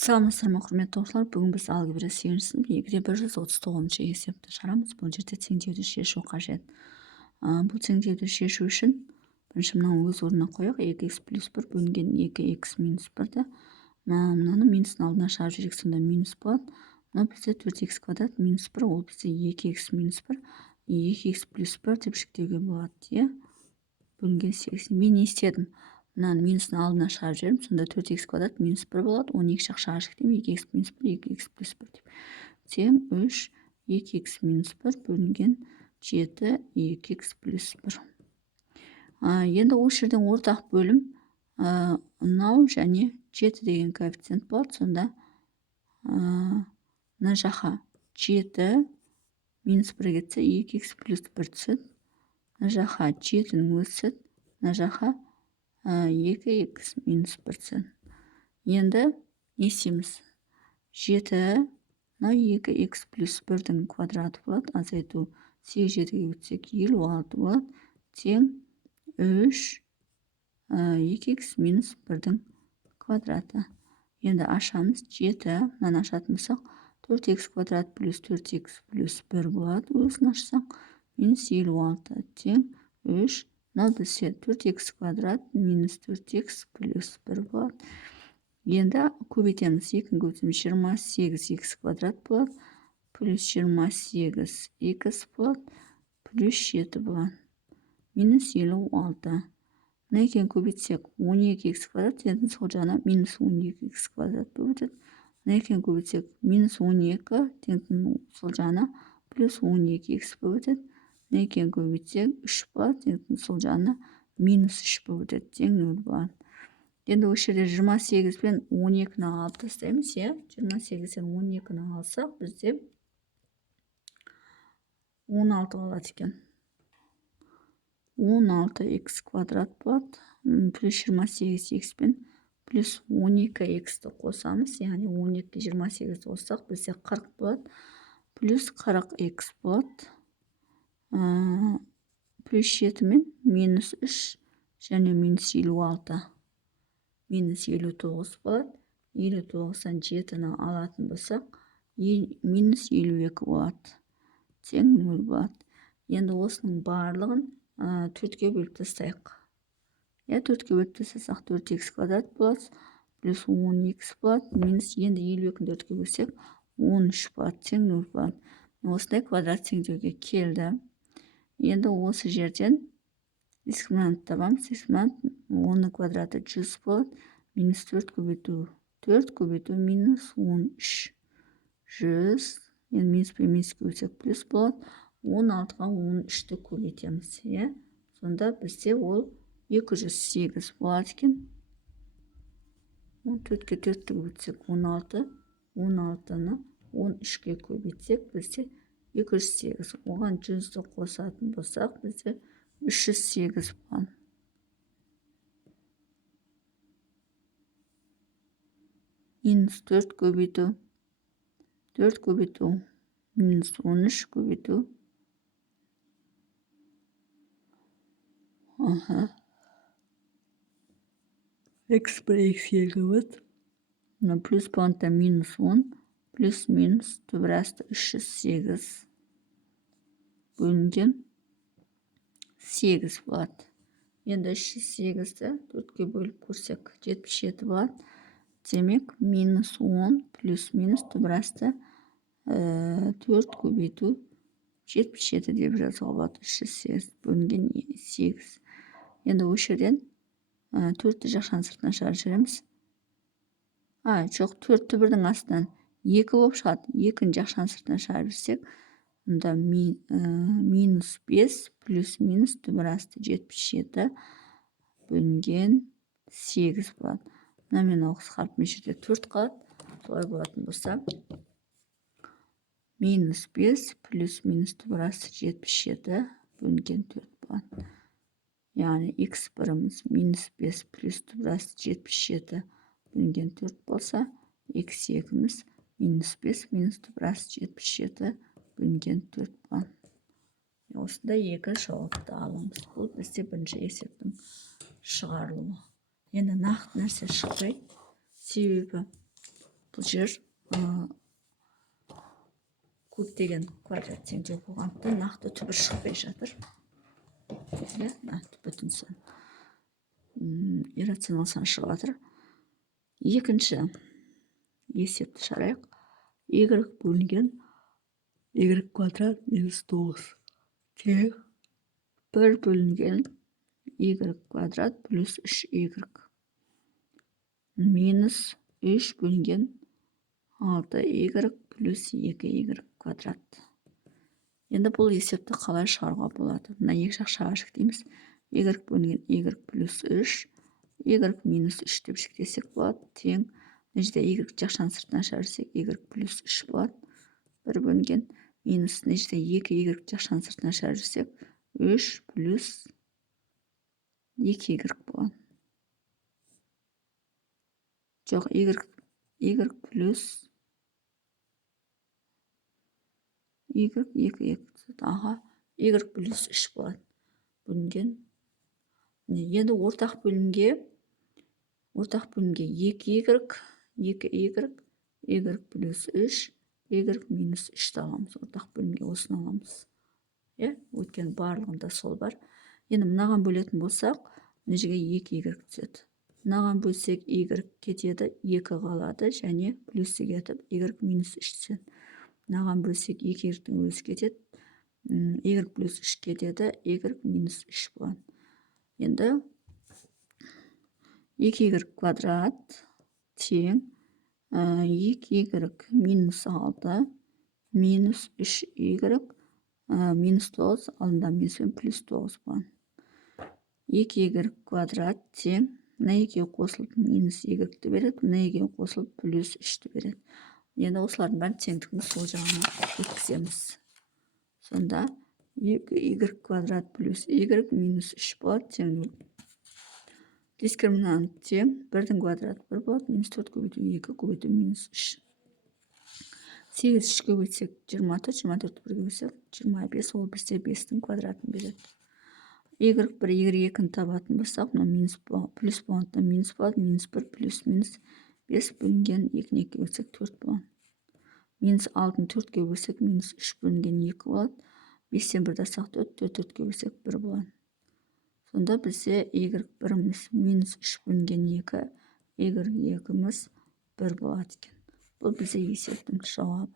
Саламатсыздар ма құрметті оқушылар, бүгін біз алгебра 8-ші сынып 2-139 есепті шығарамыз. Бұл жерде теңдеуді шешу қажет. Бұл теңдеуді шешу үшін бірінші мынаны өз орнына қояйық. 2х плюс 1 бөлінген 2х минус 1-ді. Мынаны минустың алдына шығарып жіберейік, сонда минус болады. Мына бізде 4х квадрат минус 1, ол бізде 2х минус 1, 2х плюс 1 деп жүктеуге болады. Бөлінген 8. Мен не істедім? Мынаны минустың алдына шығарып жібердім, сонда 4х квадрат минус 1 болады. 12 жақшаға жүктеймін, 2х минус 1, 2х плюс 1 деп. Тең 3, 2х минус 1 бөлінген 7, 2х плюс 1. Енді осы жерден ортақ бөлім мынау және 7 деген коэффициент болады. Сонда мына жаққа 7 минус 1 кетсе 2х плюс 1 түседі. Мына жаққа 7-нің өзі түседі. Мына жаққа 2х минус 1 түседі. Енді не істейміз? 7, мынау 2х плюс 1-дің квадраты болады. Азайту 8-7-ге өтсек 56 болады. Тең 3 2х минус 1-дің квадраты. Енді ашамыз. 7, мынаны ашатын болсақ 4х квадрат плюс 4х плюс 1 болады. Өзін ашсақ минус 56 тең 3. Мынау бізде 4х квадрат минус 4х плюс 1 болады. Енді көбейтеміз. 2-ні көбейтеміз 28х квадрат болады. Плюс 28х болады. Плюс 7 болады. Минус 56. Мына екені көбейтсек 12х квадрат, енді сол жағына минус 12х квадрат болып өтеді. Мына екені көбейтсек минус 12, теңдің сол жағына плюс 12х болып өтеді. Мына екені көбейтсек 3 болады, теңдің сол жағына минус 3 болып өтеді. Тең 0 болады. Енді осы жерде 28 пен 12-ні алып тастаймыз. 28-ден 12-ні алсақ, бізде 16 қалады екен. 16х квадрат болады. Плюс 28х пен плюс 12х-ті қосамыз. Яғни 12-ті 28-ті қоссақ, бізде 40 болады. Плюс 40х болады. Плюс 7 мен минус 3 және минус 56. Минус 59 болады. 59-дан 7-ні алатын болсақ, минус 52 болады. Тең 0 болады. Енді осының барлығын 4-ке бөліп тастайық. 4-ке бөліп тастасақ 4х квадрат болады. Плюс 10х болады. Минус енді 52-ні 4-ке бөлсек 13 болады. Тең 0 болады. Осындай квадрат теңдеуге келді. Енді осы жерден дискриминант табамыз. Дискриминант 10-ның квадраты 100 болады. Минус 4 көбейту 4 көбейту минус 13. 100. Енді минус пен минус көбейтсек плюс болады. 16-ға 13-ті көбейтеміз. Сонда бізде ол 208 болады екен. 4-ке 4-ті көбейтсек 16. 16-ны 13-ке көбейтсек бізде 208. Оған 100-ді қосатын болсақ, бізде 308 болады. Минус 4 көбейту 4 көбейту минус 13 көбейту x бір x-ге болады. Плюс болғанда минус 10 плюс минус түбірасты 308 бөлінген 8 болады. Енді 308-ді 4-ке бөліп көрсек 77 болады. Демек минус 10 плюс минус түбірасты 4 көбейту 77 деп жазуға болады. 308 бөлінген 8. Енді осы жерден 4-ті жақшаның сыртына шығарып жібереміз. Жоқ, 4-ті бірдің астынан 2 болып шығады. 2-ні жақшаның сыртына шығарып жіберсек, онда минус 5 плюс минус түбірасты 77 бөлінген 8 болады. Мына мен оқыс қарпым жерде 4 қалады. Солай болатын болса, минус 5 плюс минус түбірасты 77 бөлінген 4 болады. Яғни x біріміз минус 5 плюс түбірасты 77 бөлінген 4 болса, x екіміз минус 5 минус түбірасты 77 бөлінген 4 болады. Осында екі жауапты аламыз. Бұл бізде бірінші есептің шығарылуы. Енді нақты нәрсе шықпайды. Себебі бұл жер көптеген квадрат теңдеу болғандықтан нақты түбір шықпай жатыр. Бүтін сан иррационал сан шығып жатыр. Екінші есепті шығарайық. Y бөлінген y квадрат минус 9 тең 1 бөлінген y квадрат плюс 3y минус 3 бөлінген 6y плюс 2y квадрат. Енді бұл есепті қалай шығаруға болады? Мына екі жақ шағашық дейміз. Y бөлінген y плюс 3, y минус 3 деп жіктесек болады. Тең, мына жерде y жақшаны сыртына шығарсақ, y плюс 3 болады. 1 бөлінген минус, мына жерде 2y жақшаны сыртына шығарсақ, 3 плюс 2y болады. Жоқ, y плюс y аға y плюс 3 болады. Бөлінген. Енді ортақ бөлімге 2y плюс 3, y минус 3 аламыз. Ортақ бөлімге осыны аламыз. Өткен барлығында сол бар. Енді мынаған бөлетін болсақ, мына жерге 2y түседі. Мынаған бөлсек y кетеді, 2 қалады және плюсы кетіп, y минус 3 түседі. Мынаған бөлсек 2y-тің өзі кетеді, y плюс 3 кетеді, y минус 3 болады. Енді 2y квадрат тең 2y минус 6 минус 3y минус 9, алдында минуспен плюс 9 болады. 2y квадрат тең, мына 2 қосылып минус y-ті береді, мына 2 қосылып плюс 3-ті береді. Енді осылардың бәрін теңдіктің сол жағына өткіземіз. Сонда 2y квадрат плюс y минус 3 болады, тең 0. Дискриминант тең 1-дің квадраты 1 болады, минус 4 көбейту 2 көбейту минус 3. 8 3-ке бөлсек 24, 24 1-ге бөлсек 25, ол бізде 5-дің квадратын береді. y1, y2-ні табатын болсақ, минус плюс болғандықтан минус болады, минус 1 плюс минус 5 бөлінген 2-ні 2-ге бөлсек 4 болады. Минус 6-ны 4-ге бөлсек минус 3 бөлінген 2 болады. 5-тен 1 тастақ 4, 4-ге бөлсек 1 болады. Сонда бізде y1-іміз минус 3 бөлінген 2, y2-іміз 1 болады екен. Бұл бізде есептің жауабы.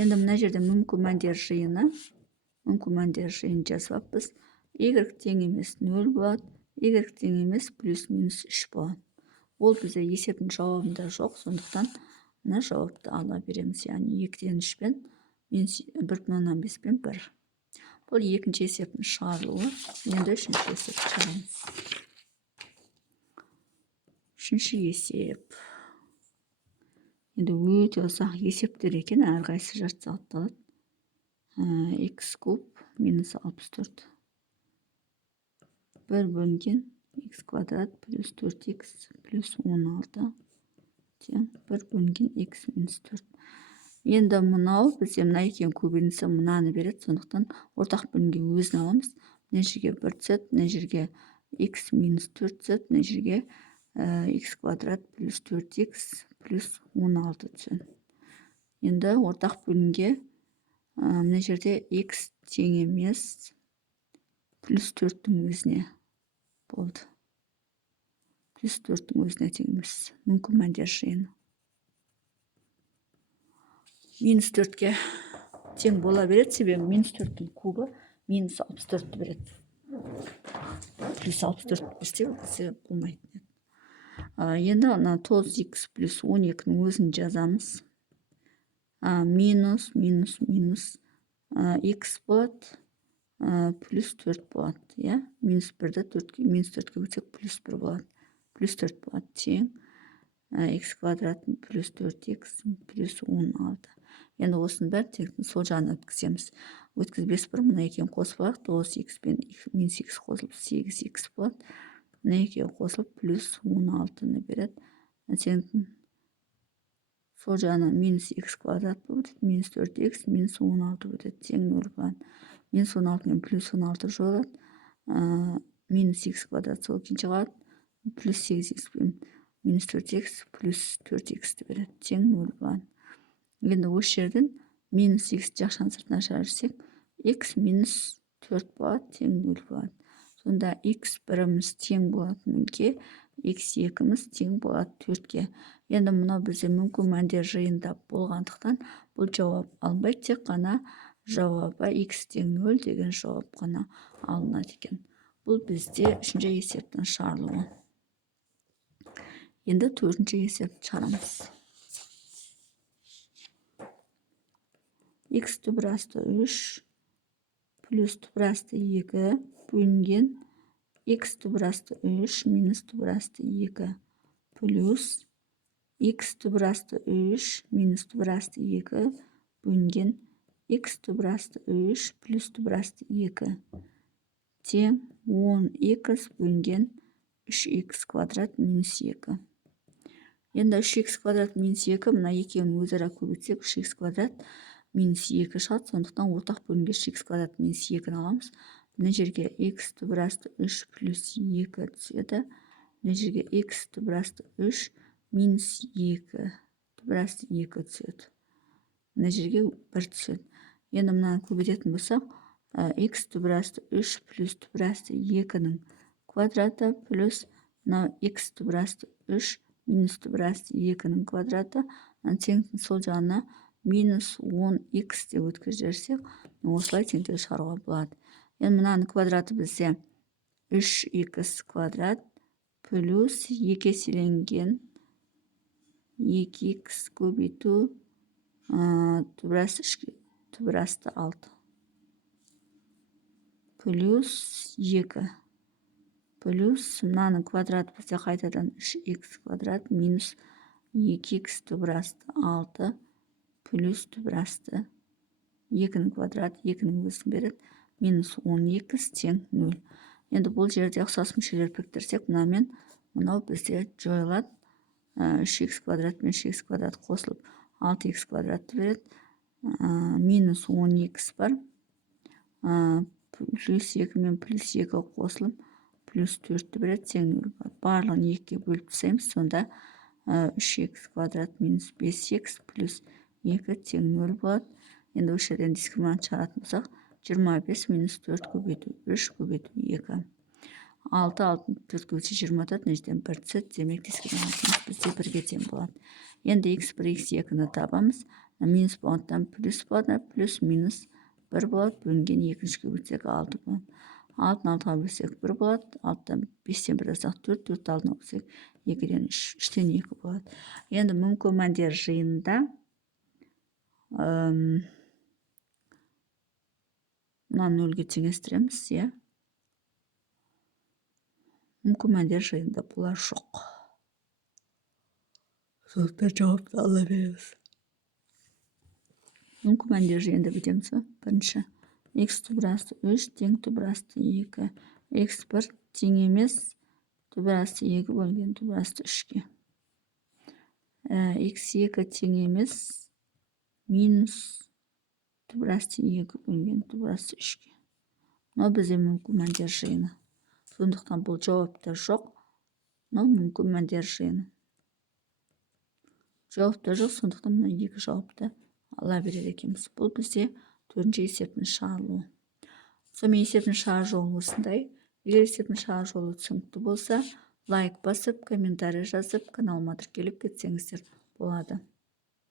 Енді мына жерде мүмкін мәндер жиыны жазып біз. Y тең емес 0 болады, y тең емес плюс минус 3 болады. Ол бізде есептің жауабында жоқ, сондықтан мына жауапты ала береміз. Яғни 2-ден 3-пен, 1,5 пен 1. Бұл екінші есептің шығарылуы. Енді үшінші есепті шығарамыз. Үшінші есеп. Енді өте ұзақ есептер екен, әрқайсысы жарты сағатта алады. X куб минус 64. 1 бөлінген x квадрат плюс 4x плюс 16 тең 1 бөлінген x минус 4. Енді мынау бізде мына екен көбейінісі мынаны береді, сондықтан ортақ бөлімге өзін аламыз. Мына жерге 1 түседі, мына жерге x минус 4 түседі, мына жерге x квадрат плюс 4x плюс 16 түседі. Енді ортақ бөлімге мына жерде x тең емес плюс 4-тің өзіне болды. Плюс 4-тің өзіне тең емес. Мүмкін мәндер жиыны. Минус 4-ке тең бола береді, себебі минус 4-тің кубы минус 64-ті береді. Плюс 64 берсе болмайтын еді. Енді 9x плюс 12-нің өзін жазамыз. Минус x болады, плюс 4 болады. Минус 1-ді минус 4-ке бөлсек плюс 1 болады. Плюс 4 болады тең x квадратын плюс 4x плюс 16. Енді осының бәрі теңдіктің сол жағына өткіземіз. Өткізбес бұрын мына екеуін қосып алайық. 9x пен минус x қосылып 8x болады. Мына екеуі қосылып плюс 16-ны береді. Теңдіктің сол жағына минус x квадрат болады. Минус 4x минус 16 өтеді. Тең 0 болады. Минус 16 мен плюс 16 жойылады. Минус x квадрат сол күйінше қалады. Плюс 8x пен минус 4х плюс 4x'ті береді. Тең 0 болады. Енді осы жерден минус x жақшаның сыртына шығарып жіберсек, x минус 4 болады, тең 0 болады. Сонда x біріміз тең болады 0-ге, x екіміз тең болады 4-ге. Енді мынау бізде мүмкін мәндер жиында болғандықтан бұл жауап алынбайды, тек қана жауабы x тең 0 деген жауап қана алынады екен. Бұл бізде үшінші есептің шығарылуы. Енді төртінші есепті шығарамыз. X түбір асты 3 плюс түбір асты 2 бөлінген x түбір асты 3 минус түбір асты 2 плюс x түбір асты 3 минус түбір асты 2 бөлінген x түбір асты 3 плюс түбір асты 2 тең 10x бөлінген 3x квадрат минус 2. Енді 3x квадрат минус 2, мына екеуін өзара көбейтсек 3x квадрат минус 2 шығады. Сондықтан ортақ бөлінген 3x квадрат минус 2-ні аламыз. Мына жерге x түбір асты 3 плюс 2 түседі. Мына жерге x түбір асты 3 минус 2 түбір асты 2 түседі. Мына жерге 1 түседі. Енді мынаны көбейтетін болсақ, x түбір асты 3 плюс түбір асты 2-нің квадраты плюс мына x түбір асты 3 минус түбір асты 2-нің квадраты, теңдіктің сол жағына минус 10x деп өткізіп жіберсек, осылай теңдеу шығаруға болады. Енді мынаның квадраты бізде 3x квадрат плюс 2 еселенген 2x көбейту түбір асты 6 плюс 2 плюс мынаның квадраты бізде қайтадан 3x квадрат минус 2x түбір асты 6 плюс түбір асты 2-нің квадраты 2-нің өзін береді, минус 10x тең 0. Енді бұл жерде ұқсас мүшелер біріктірсек, мынамен мынау бізде жойылады. 3x квадрат мен 3x квадрат қосылып 6x квадратты береді. Минус 10x бар. Плюс 2 мен плюс 2 қосылып плюс 4-ті береді, тең 0 бар. Барлығын 2-ге бөліп тастаймыз, сонда 3x квадрат минус 5x плюс 2 тең 0 болады. Енді осы жерден дискриминант шығаратын болсақ, 25 минус 4 көбейту 3 көбейту 2. 6, 4 көбейтсе 24, нежден 1 түседі, демек дискриминантымыз бізде 1-ге тең болады. Енді x1, x2-ні табамыз. Минус болғандықтан плюс болады, плюс минус 1 болады, бөлінген 2-ші көбейтсек 6 болады. 6-ны 6-ға бөлсек 1 болады, 6-тан 5-тен 1 алсақ 4, 4-ті алдына бөлсек 2-ден 3, 3-тен 2 болады. Енді мүмкін мәндер жиынында мына 0-ге теңестіреміз, мүмкін мәндер жиынында бұлар жоқ. Сондықтан жауапты ала береміз. Мүмкін мәндер жиынында бітеміз ба? Бірінші x түбір асты 3 тең түбір асты 2, x1 тең емес түбір асты 2 бөлінген түбір асты 3-ге, x2 тең емес минус түбір асты 2 бөлінген түбір асты 3-ге. Мынау бізде мүмкін мәндер жиыны. Сондықтан бұл жауапта жоқ. Мынау мүмкін мәндер жиыны. Жауапта жоқ, сондықтан мына екі жауапты ала береді екенбіз. Бұл бізде төртінші есептің шығарылуы. Сонымен есептің шығару жолы осындай. Егер есептің шығару жолы түсінікті болса, лайк басып, комментарий жазып, каналыма тіркеліп кетсеңіздер болады.